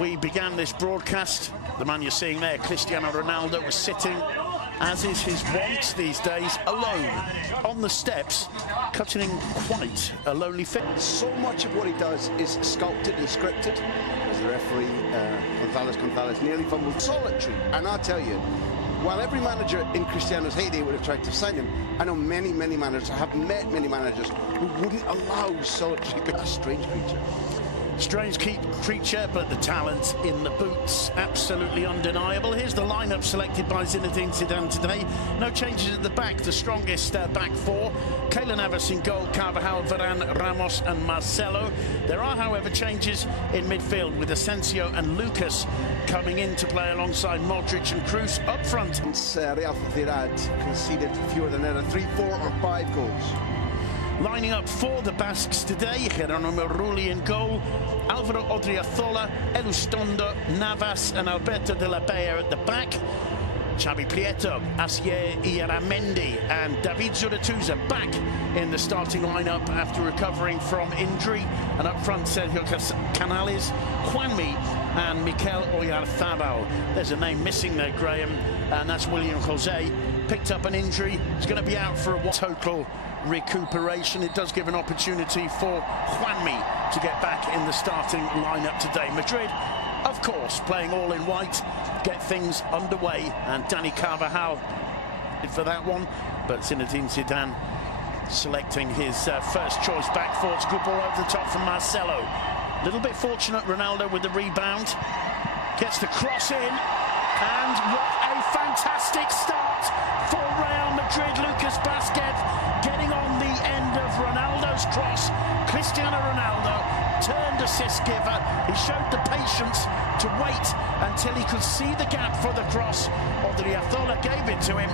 we began this broadcast, the man you're seeing there, Cristiano Ronaldo, was sitting, as is his wont these days, alone on the steps, cutting quite a lonely figure. So much of what he does is sculpted and scripted. As the referee, Gonzalez, nearly fumbled. Solitary, and I'll tell you, while every manager in Cristiano's heyday would have tried to sign him, I know many managers, I have met many managers who wouldn't allow Solitary to be a strange creature. Strange creature, but the talent in the boots, absolutely undeniable. Here's the lineup selected by Zinedine Zidane today. No changes at the back, the strongest back four. Keylor Navas in goal, Carvajal, Varane, Ramos and Marcelo. There are, however, changes in midfield with Asensio and Lucas coming in to play alongside Modric and Kroos up front. Since Real Sociedad conceded fewer than ever, 3, 4 or 5 goals. Lining up for the Basques today, Geronimo Rulli in goal, Alvaro Odriozola, Elustondo, Navas and Alberto de la Bella at the back. Xavi Prieto, Asier Illaramendi and David Zuratuza back in the starting lineup after recovering from injury. And up front, Sergio Canales, Juanmi and Mikel Oyarzabal. There's a name missing there, Graham, and that's William Jose. Picked up an injury, he's going to be out for a total recuperation. It does give an opportunity for Juanmi to get back in the starting lineup today. Madrid, of course, playing all in white, get things underway, and Dani Carvajal for that one, but Zinedine Zidane selecting his first choice back four. It's a good ball over the top from Marcelo. A little bit fortunate, Ronaldo with the rebound, gets the cross in, and what a fantastic start for Real Madrid. Lucaz Vazquez getting on the end of Ronaldo's cross. Cristiano Ronaldo, turned assist giver. He showed the patience to wait until he could see the gap for the cross. Odriozola gave it to him,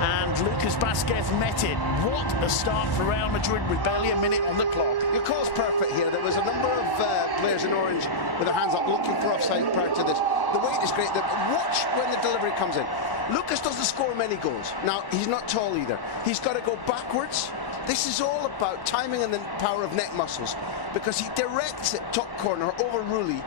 and Lucaz Vazquez met it. What a start for Real Madrid with barely a minute on the clock. Your call's perfect here. There was a number of players in orange with their hands up looking for offside prior to this. The weight is great. Watch when the delivery comes in. Lucas doesn't score many goals. Now, he's not tall either. He's got to go backwards. This is all about timing and the power of neck muscles, because he directs it top corner over Rulli.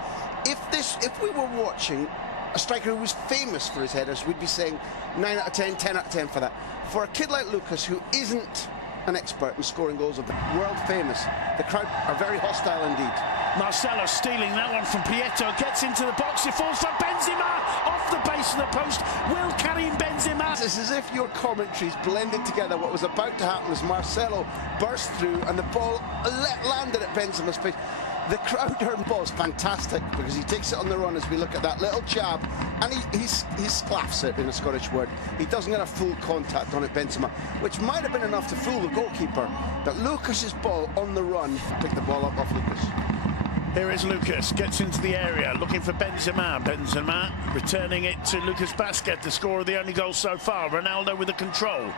If we were watching a striker who was famous for his headers, we'd be saying 9 out of 10, 10 out of 10 for that. For a kid like Lucas, who isn't an expert in scoring goals, of the world famous, the crowd are very hostile indeed. Marcelo stealing that one from Prieto, gets into the box, it falls for Benzema, off the base of the post. Will Karim Benzema? It's as if your commentaries blended together. What was about to happen as Marcelo burst through and the ball landed at Benzema's face. The crowd heard the ball is fantastic because he takes it on the run as we look at that little jab, and he sklaffs it in a Scottish word. He doesn't get a full contact on it, Benzema, which might have been enough to fool the goalkeeper. But Lucas's ball on the run picked the ball up off Lucas. Here is Lucas, gets into the area, looking for Benzema. Benzema returning it to Lucaz Vazquez, the scorer of the only goal so far. Ronaldo with the control.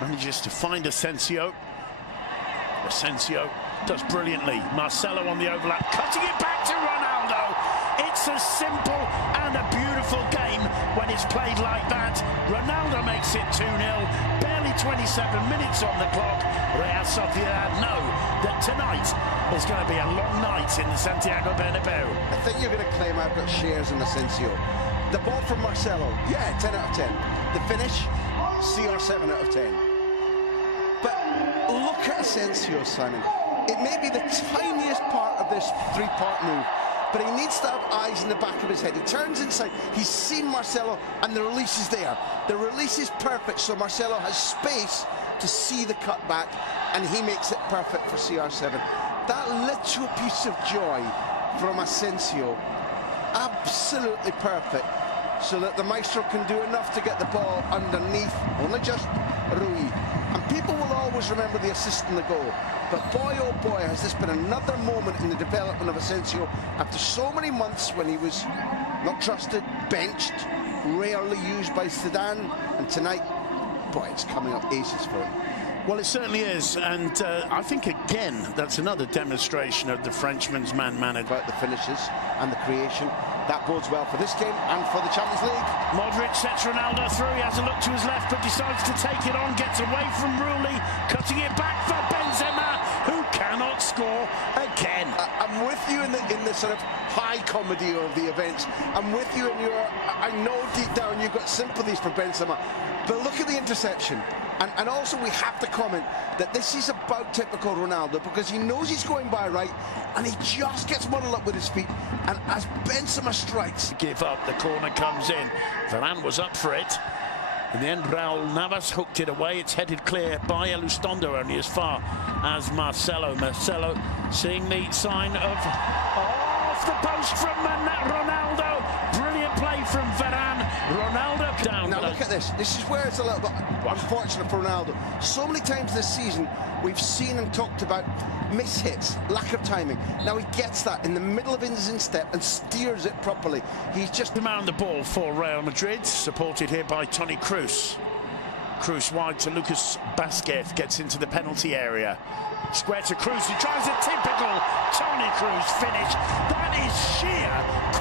Manages to find Asensio. Asensio does brilliantly. Marcelo on the overlap, cutting it back to Ronaldo. It's a simple and a beautiful game when it's played like that. Ronaldo makes it 2-0. Barely 27 minutes on the clock. Real Sociedad know that tonight is going to be a long night in Santiago Bernabeu. I think you're going to claim I've got shares in Asensio. The ball from Marcelo, yeah, 10 out of 10. The finish, CR7 out of 10. But look at Asensio, Simon. It may be the tiniest part of this three-part move, but he needs to have eyes in the back of his head. He turns inside, he's seen Marcelo, and the release is there. The release is perfect, so Marcelo has space to see the cut back, and he makes it perfect for CR7. That little piece of joy from Asensio, absolutely perfect, so that the maestro can do enough to get the ball underneath, only just Rui. And people will always remember the assist and the goal. But boy, oh boy, has this been another moment in the development of Asensio after so many months when he was not trusted, benched, rarely used by Zidane. And tonight, boy, it's coming up aces for him. Well, it certainly is, and I think, again, that's another demonstration of the Frenchman's man-managed. About the finishes and the creation, that bodes well for this game and for the Champions League. Modric sets Ronaldo through, he has a look to his left, but decides to take it on, gets away from Rulli, cutting it back for Benzema, who cannot score again. I'm with you in the sort of high comedy of the events. I'm with you in your, I know deep down you've got sympathies for Benzema, but look at the interception. And also we have to comment that this is about typical Ronaldo, because he knows he's going by right and he just gets muddled up with his feet, and as Benzema strikes, give up, the corner comes in. Varane was up for it. In the end, Raul Navas hooked it away. It's headed clear by Illaramendi, only as far as Marcelo. Marcelo seeing the sign of off the post from Ronaldo. Brilliant play from Varane. Ronaldo down. Now look at this. This is where it's a little bit unfortunate for Ronaldo. So many times this season we've seen and talked about mishits, lack of timing. Now he gets that in the middle of his instep and steers it properly. He's just around the ball for Real Madrid, supported here by Toni Kroos. Kroos wide to Lucaz Vazquez, gets into the penalty area. Square to Kroos, he tries a typical Toni Kroos finish. That is sheer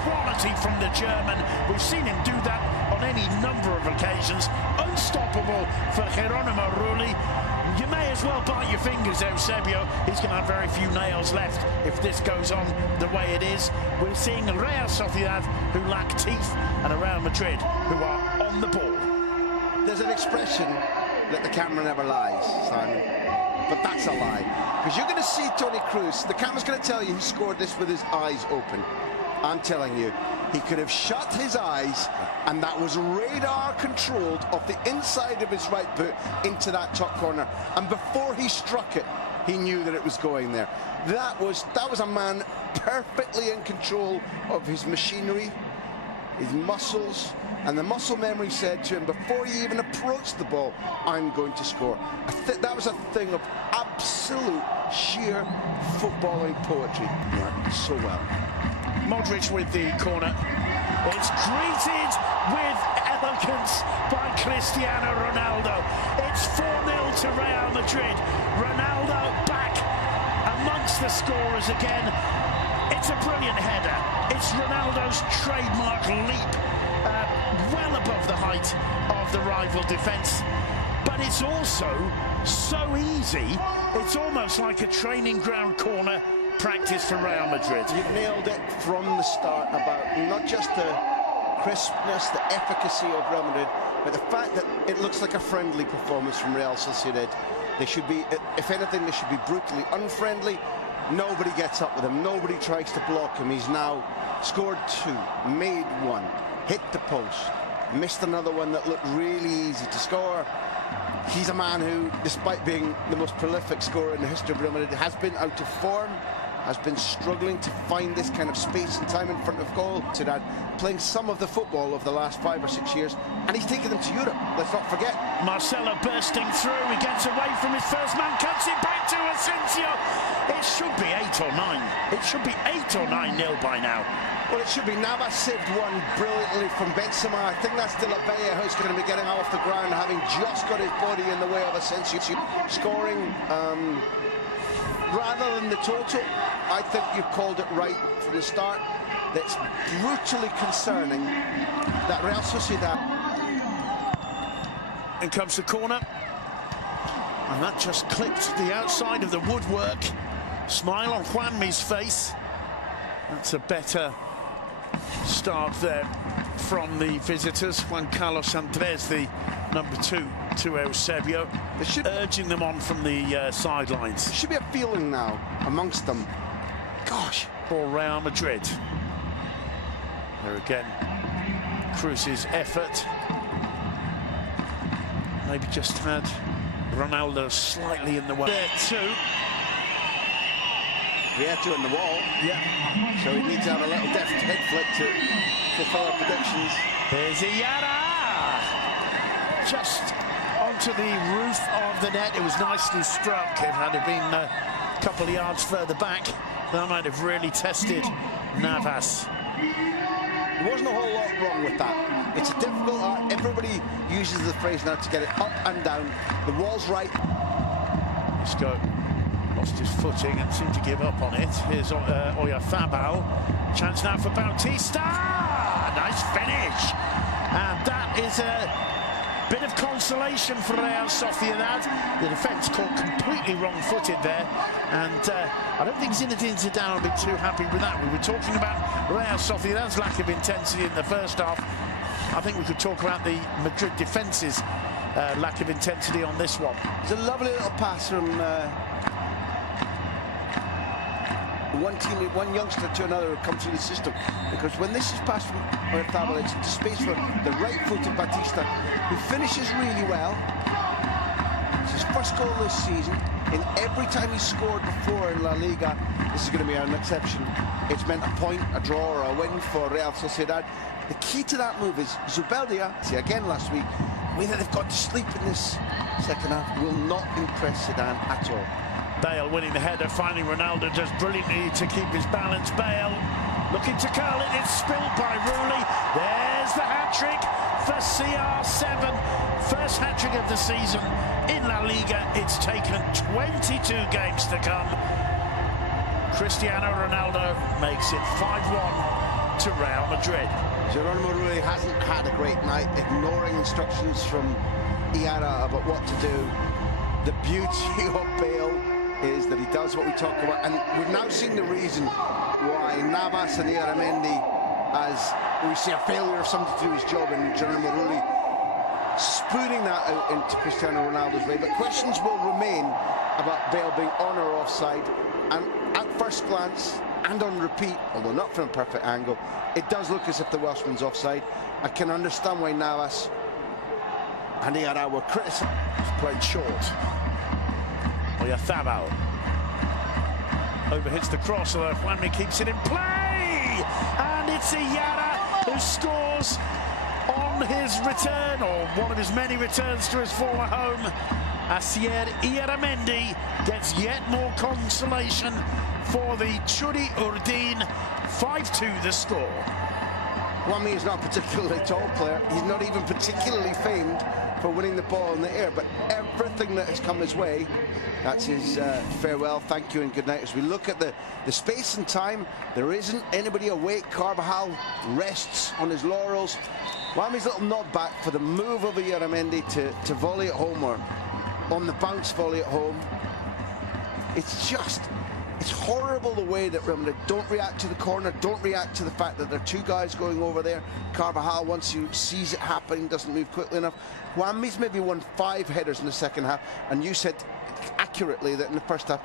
quality from the German. We've seen him do that on any number of occasions. Unstoppable for Geronimo Rulli. You may as well bite your fingers, Eusebio. He's going to have very few nails left if this goes on the way it is. We're seeing a Real Sociedad who lack teeth and a Real Madrid who are on the ball. There's an expression that the camera never lies, Simon, but that's a lie. Because you're going to see Toni Kroos, the camera's going to tell you he scored this with his eyes open. I'm telling you, he could have shut his eyes and that was radar controlled off the inside of his right boot into that top corner. And before he struck it, he knew that it was going there. That was a man perfectly in control of his machinery, his muscles, and the muscle memory said to him before he even approached the ball, I'm going to score. That was a thing of absolute sheer footballing poetry. Yeah, so well. Modric with the corner. It's greeted with elegance by Cristiano Ronaldo. It's 4-0 to Real Madrid. Ronaldo back amongst the scorers again. It's a brilliant header. It's Ronaldo's trademark leap, well above the height of the rival defence. But it's also so easy, it's almost like a training ground corner practice for Real Madrid. You've nailed it from the start about not just the crispness, the efficacy of Real Madrid, but the fact that it looks like a friendly performance from Real Sociedad. They should be, if anything, they should be brutally unfriendly. Nobody gets up with him, nobody tries to block him. He's now scored 2, made 1, hit the post, missed another one that looked really easy to score. He's a man who, despite being the most prolific scorer in the history of Real Madrid, has been out of form, has been struggling to find this kind of space and time in front of goal. Sociedad playing some of the football of the last 5 or 6 years, and he's taken them to Europe, let's not forget. Marcelo bursting through, he gets away from his first man, cuts it back to Asensio. It should be 8 or 9. It should be 8 or 9-0 by now. Well, it should be. Navas saved one brilliantly from Benzema. I think that's De La Bella who's going to be getting off the ground, having just got his body in the way of Asensio scoring. Rather than the total, I think you've called it right from the start. That's brutally concerning that Real Sociedad. In comes the corner. And that just clipped the outside of the woodwork. Smile on Juanmi's face. That's a better start there from the visitors. Juan Carlos Andres, the number 2 to Eusebio, urging them on from the sidelines. There should be a feeling now amongst them. Gosh. For Real Madrid. There again, Kroos's effort. Maybe just had Ronaldo slightly in the way. There too. Vieto in the wall. Yeah. So he needs to have a little deft head flick to fulfill our predictions. There's Illaramendi. Just onto the roof of the net. It was nicely struck. If had it been a couple of yards further back, that might have really tested Navas. There wasn't a whole lot wrong with that. It's a difficult art. Everybody uses the phrase now to get it up and down. The wall's right. Let's go. Lost his footing and seemed to give up on it. Here's Oyarzabal. Chance now for Bautista. Nice finish. And that is bit of consolation for Real Sociedad. The defence caught completely wrong-footed there, and I don't think Zinedine Zidane will be too happy with that. We were talking about Real Sociedad's lack of intensity in the first half. I think we could talk about the Madrid defence's lack of intensity on this one. It's a lovely little pass from one youngster to another who comes through the system, because when this is passed from Oyarzabal, it's into space for the right-footed Bautista, who finishes really well. It's his first goal this season. In every time he's scored before in La Liga, this is going to be an exception. It's meant a point, a draw, or a win for Real Sociedad. The key to that move is Zubeldia, see again last week, the way that they've got to sleep in this second half will not impress Zidane at all. Bale winning the header, finding Ronaldo just brilliantly to keep his balance. Bale looking to curl it, it's spilled by Rulli. There's the hat-trick for CR7. First hat-trick of the season in La Liga. It's taken 22 games to come. Cristiano Ronaldo makes it 5-1 to Real Madrid. Geronimo Rulli hasn't had a great night, ignoring instructions from Iara about what to do. The beauty of Bale is that he does what we talk about, and we've now seen the reason why Navas and Illaramendi, as we see a failure of somebody to do his job, and Geronimo Rulli spooning that out into Cristiano Ronaldo's way. But questions will remain about Bale being on or offside, and at first glance and on repeat, although not from a perfect angle, it does look as if the Welshman's offside. I can understand why Navas and Iara were criticised. Played short. Oyarzabal overhits the cross, although Juanmi keeps it in play, and it's Iara who scores on his return, or one of his many returns to his former home. Asier Illaramendi gets yet more consolation for the Churi Urdin. 5-2 the score. Juanmi is not a particularly tall player. He's not even particularly famed for winning the ball in the air, but everything that has come his way, that's his farewell, thank you and good night. As we look at the space and time, there isn't anybody awake. Carvajal rests on his laurels. Juanmi's little nod back for the move of Illaramendi to volley at home, or on the bounce volley at home. It's horrible the way that Real Madrid don't react to the corner, don't react to the fact that there are two guys going over there. Carvajal, once he sees it happening, doesn't move quickly enough. Juanmi's maybe won 5 headers in the second half, and you said accurately that in the first half